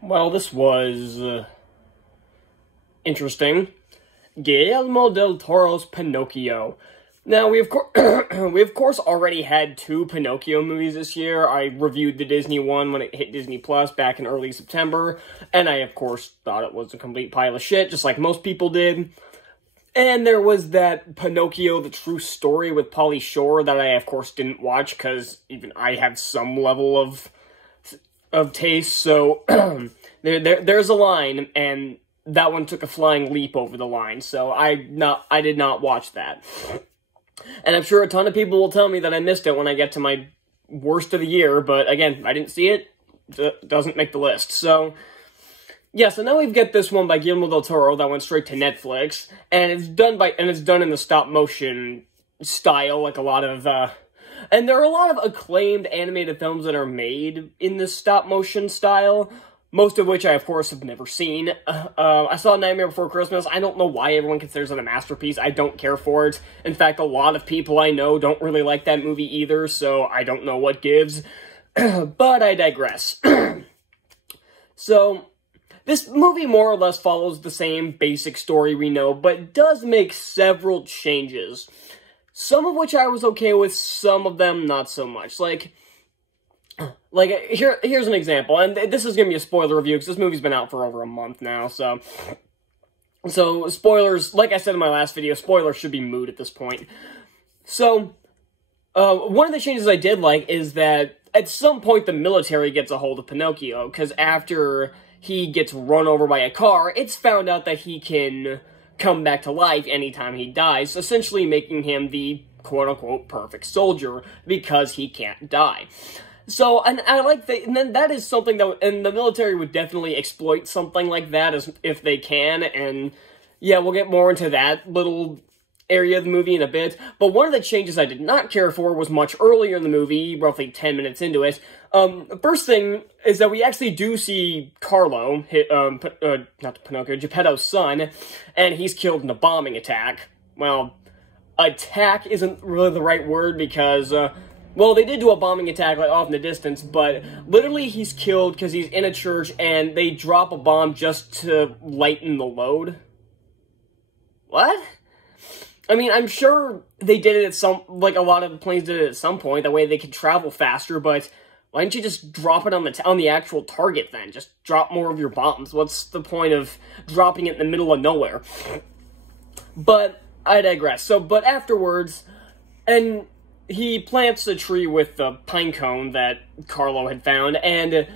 Well, this was interesting. Guillermo del Toro's Pinocchio. Now, we of course already had 2 Pinocchio movies this year. I reviewed the Disney one when it hit Disney Plus back in early September, and I of course thought it was a complete pile of shit, just like most people did. And there was that Pinocchio, the True Story with Pauly Shore that I of course didn't watch, because even I have some level of taste, so there's a line, and that one took a flying leap over the line, so I did not watch that. And I'm sure a ton of people will tell me that I missed it when I get to my worst of the year, but again, I didn't see it. It doesn't make the list. So, yeah, so now we've got this one by Guillermo del Toro that went straight to Netflix, and it's done in the stop-motion style, like a lot of, and there are a lot of acclaimed animated films that are made in this stop-motion style, most of which I, of course, have never seen. I saw Nightmare Before Christmas. I don't know why everyone considers it a masterpiece. I don't care for it. In fact, a lot of people I know don't really like that movie either, so I don't know what gives. But I digress. So, this movie more or less follows the same basic story we know, but does make several changes. Some of which I was okay with, some of them not so much. Here's an example, and this is gonna be a spoiler review, because this movie's been out for over a month now, so spoilers, like I said in my last video, spoilers should be moot at this point. So, one of the changes I did like is that at some point the military gets a hold of Pinocchio, because after he gets run over by a car, it's found out that he can come back to life anytime he dies, essentially making him the quote-unquote perfect soldier, because he can't die. So, and I like that, and then that is something that, and the military would definitely exploit something like that as if they can, and yeah, we'll get more into that little area of the movie in a bit, but one of the changes I did not care for was much earlier in the movie, roughly 10 minutes into it. First thing is that we actually do see Carlo, not Pinocchio, Geppetto's son, and he's killed in a bombing attack. Well, attack isn't really the right word because, well, they did do a bombing attack, off in the distance, but literally he's killed because he's in a church and they drop a bomb just to lighten the load. What? I mean, I'm sure they did it at a lot of the planes did it at some point, that way they could travel faster, but why didn't you just drop it on the actual target then? Just drop more of your bombs. What's the point of dropping it in the middle of nowhere? But I digress. So, but afterwards, and he plants a tree with the pine cone that Carlo had found, and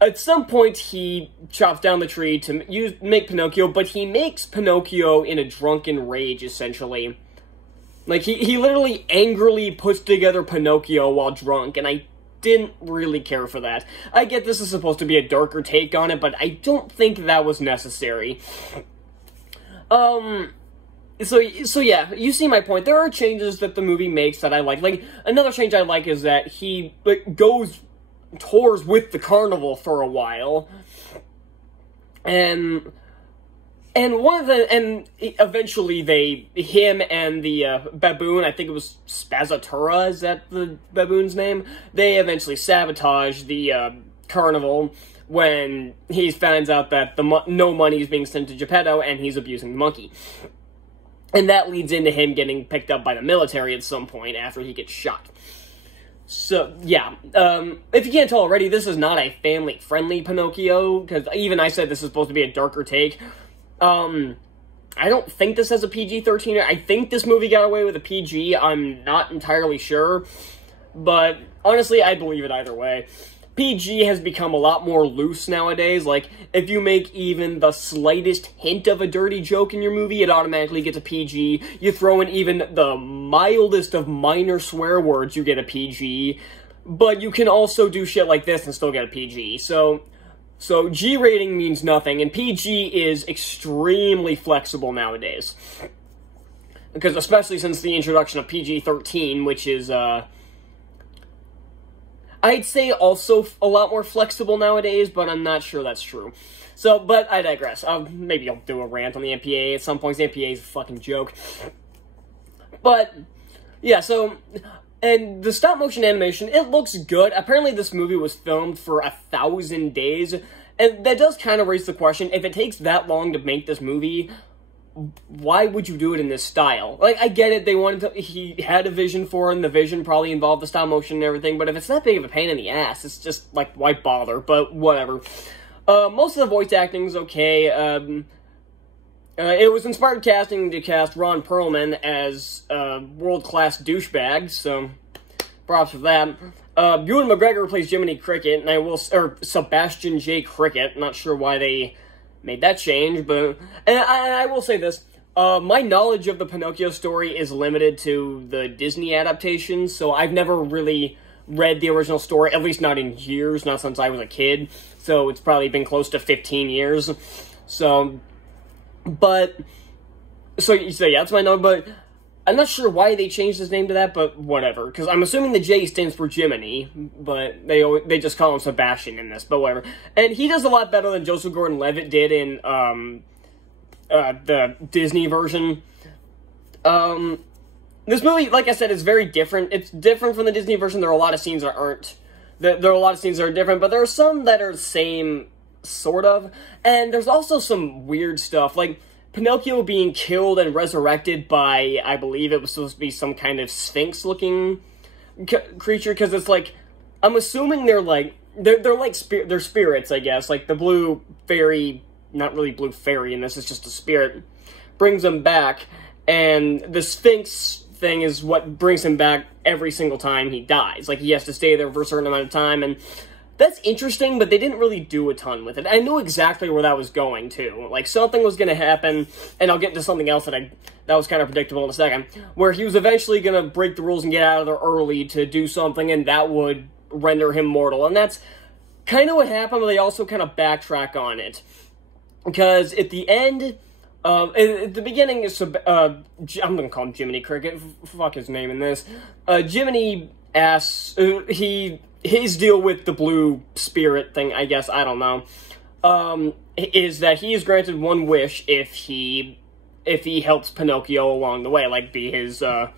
at some point he chops down the tree to make Pinocchio, but he makes Pinocchio in a drunken rage, essentially. Like, he literally angrily puts together Pinocchio while drunk, and I didn't really care for that. I get this is supposed to be a darker take on it, but I don't think that was necessary. So yeah, you see my point. There are changes that the movie makes that I like. Like, another change I like is that he, tours with the carnival for a while. And eventually him and the baboon, I think it was Spazzatura, is that the baboon's name? They eventually sabotage the carnival when he finds out that no money is being sent to Geppetto and he's abusing the monkey. And that leads into him getting picked up by the military at some point after he gets shot. So, yeah. If you can't tell already, this is not a family-friendly Pinocchio, because even I said this is supposed to be a darker take. I don't think this has a PG-13. I think this movie got away with a PG. I'm not entirely sure. But, honestly, I believe it either way. PG has become a lot more loose nowadays. Like, if you make even the slightest hint of a dirty joke in your movie, it automatically gets a PG. You throw in even the mildest of minor swear words, you get a PG. But you can also do shit like this and still get a PG. So G rating means nothing, and PG is extremely flexible nowadays. Because especially since the introduction of PG-13, which is, I'd say also a lot more flexible nowadays, but I'm not sure that's true. So, but I digress. Maybe I'll do a rant on the MPA at some points. The MPA is a fucking joke. But, yeah, so, And the stop-motion animation, it looks good. Apparently this movie was filmed for 1,000 days, and that does kind of raise the question, if it takes that long to make this movie, why would you do it in this style? Like, I get it, he had a vision for it, and the vision probably involved the stop-motion and everything, but if it's that big of a pain in the ass, it's just, like, why bother? But whatever. Most of the voice acting is okay. It was inspired casting to cast Ron Perlman as world-class douchebag, so props for that. Ewan McGregor plays Jiminy Cricket, or Sebastian J. Cricket. Not sure why they made that change, but and I will say this: my knowledge of the Pinocchio story is limited to the Disney adaptations, so I've never really read the original story, at least not in years, not since I was a kid. So it's probably been close to 15 years. So yeah, that's my note, but I'm not sure why they changed his name to that, but whatever, because I'm assuming the J stands for Jiminy, but they just call him Sebastian in this, but whatever. And he does a lot better than Joseph Gordon-Levitt did in the Disney version. This movie, like I said, is very different. It's different from the Disney version. There are a lot of scenes that aren't. There are a lot of scenes that are different, but there are some that are the same, sort of. And there's also some weird stuff, like Pinocchio being killed and resurrected by, I believe it was supposed to be some kind of Sphinx-looking creature, because it's like, I'm assuming they're spirits, I guess, like the blue fairy, not really blue fairy in this, it's just a spirit, brings them back, and the Sphinx thing is what brings him back every single time he dies. Like, he has to stay there for a certain amount of time, and that's interesting, but they didn't really do a ton with it. I knew exactly where that was going, too. Like, something was going to happen, and I'll get to something else that was kind of predictable in a second, where he was eventually going to break the rules and get out of there early to do something, and that would render him mortal. And that's kind of what happened, but they also kind of backtrack on it. Because at the end, at the beginning, I'm going to call him Jiminy Cricket, fuck his name in this. Jiminy asks, his deal with the blue spirit thing, I guess, I don't know, is that he is granted one wish if he helps Pinocchio along the way, like, be his, I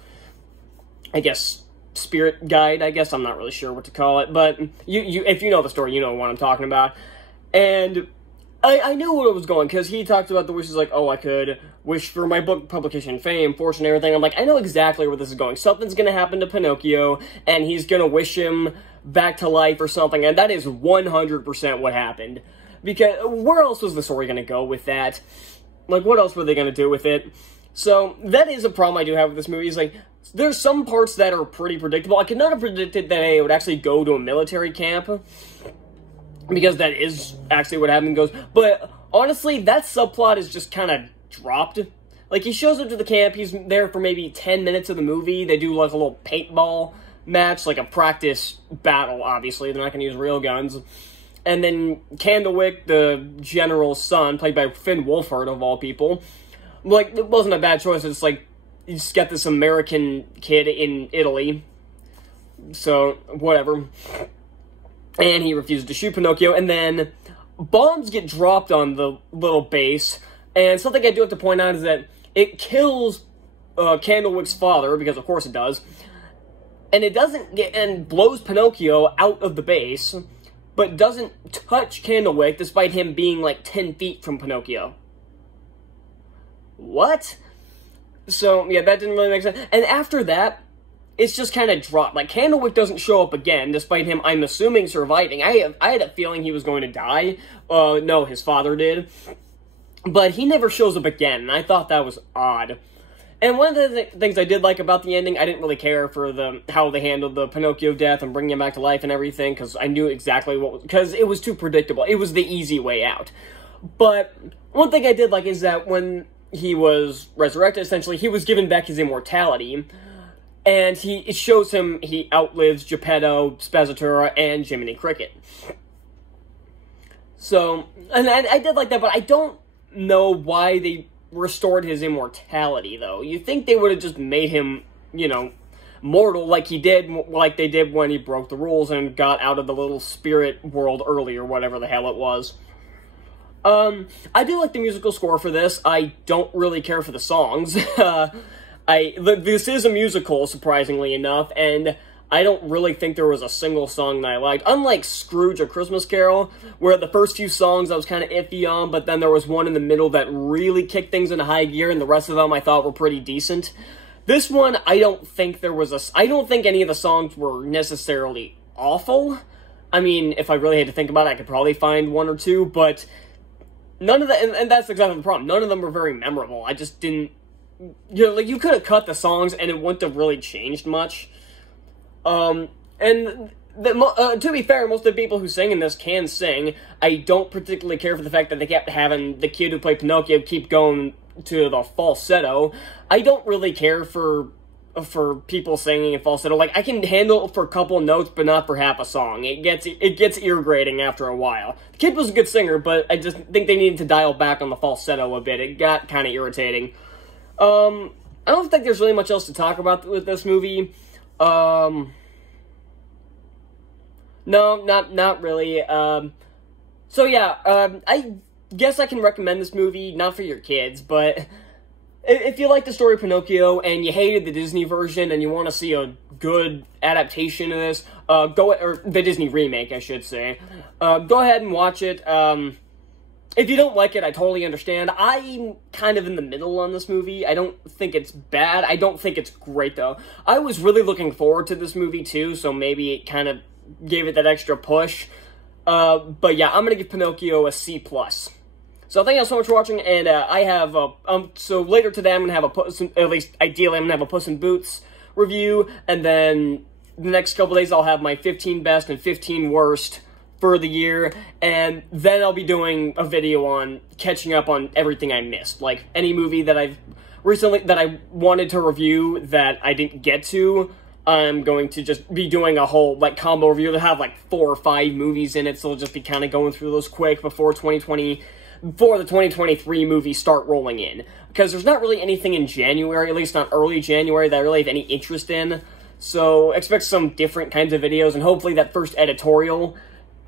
guess, spirit guide, I guess, I'm not really sure what to call it, but if you know the story, you know what I'm talking about. And I knew where it was going, because he talked about the wishes like, oh, I could wish for my book publication, fame, fortune, everything. I'm like, I know exactly where this is going. Something's going to happen to Pinocchio, and he's going to wish him back to life or something, and that is 100% what happened. Because where else was the story going to go with that? Like, what else were they going to do with it? So, that is a problem I do have with this movie, is like, there's some parts that are pretty predictable. I could not have predicted that it would actually go to a military camp, because that is actually what happened goes. But honestly, that subplot is just kind of dropped. Like, he shows up to the camp, he's there for maybe 10 minutes of the movie, they do like a little paintball match, like a practice battle, obviously, they're not going to use real guns. And then Candlewick, the general's son, played by Finn Wolfhard of all people, like, it wasn't a bad choice, it's like, you just got this American kid in Italy, so, whatever. And he refuses to shoot Pinocchio, and then bombs get dropped on the little base, and something I do have to point out is that it kills Candlewick's father, because of course it does, and it doesn't get, and blows Pinocchio out of the base, but doesn't touch Candlewick, despite him being like 10 feet from Pinocchio. What? So, yeah, that didn't really make sense. And after that, it's just kind of dropped. Like, Candlewick doesn't show up again, despite him, I'm assuming, surviving. I had a feeling he was going to die. No, his father did. But he never shows up again, and I thought that was odd. And one of the things I did like about the ending, I didn't really care for how they handled the Pinocchio death and bringing him back to life and everything, because I knew exactly because it was too predictable. It was the easy way out. But one thing I did like is that when he was resurrected, essentially, he was given back his immortality. And it shows him he outlives Geppetto, Spazzatura, and Jiminy Cricket. So, and I did like that, but I don't know why they restored his immortality, though. You'd think they would have just made him, you know, mortal like they did when he broke the rules and got out of the little spirit world early, or whatever the hell it was. I do like the musical score for this. I don't really care for the songs. This is a musical, surprisingly enough, and I don't really think there was a single song that I liked. Unlike Scrooge: A Christmas Carol, where the first few songs I was kind of iffy on, but then there was one in the middle that really kicked things into high gear, and the rest of them I thought were pretty decent. This one, I don't think any of the songs were necessarily awful. I mean, if I really had to think about it, I could probably find one or two, but none of the, and that's exactly the problem. None of them were very memorable. I just didn't, you could have cut the songs and it wouldn't have really changed much. To be fair, most of the people who sing in this can sing. I don't particularly care for the fact that they kept having the kid who played Pinocchio keep going to the falsetto. I don't really care for people singing in falsetto. Like, I can handle it for a couple notes, but not for half a song. It gets irritating after a while. The kid was a good singer, but I just think they needed to dial back on the falsetto a bit. It got kind of irritating. I don't think there's really much else to talk about with this movie. No, not really. So yeah, I guess I can recommend this movie, not for your kids, but if you like the story of Pinocchio and you hated the Disney version and you want to see a good adaptation of this, or the Disney remake, I should say, go ahead and watch it. If you don't like it, I totally understand. I'm kind of in the middle on this movie. I don't think it's bad. I don't think it's great, though. I was really looking forward to this movie, too, so maybe it kind of gave it that extra push. But yeah, I'm going to give Pinocchio a C+. So thank you all so much for watching, and I have, so later today I'm going to have at least ideally I'm going to have a Puss in Boots review, and then the next couple days I'll have my 15 best and 15 worst for the year, and then I'll be doing a video on catching up on everything I missed, like any movie that I wanted to review that I didn't get to. I'm going to just be doing a whole, like, combo review that have, like, 4 or 5 movies in it, so I'll just be kind of going through those quick before the 2023 movies start rolling in. Because there's not really anything in January, at least not early January, that I really have any interest in. So expect some different kinds of videos, and hopefully that first editorial,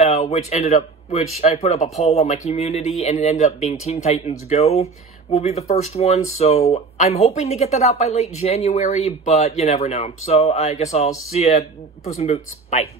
which I put up a poll on my community, and it ended up being Teen Titans Go, will be the first one. So I'm hoping to get that out by late January, but you never know. So I guess I'll see you at Puss in Boots. Bye.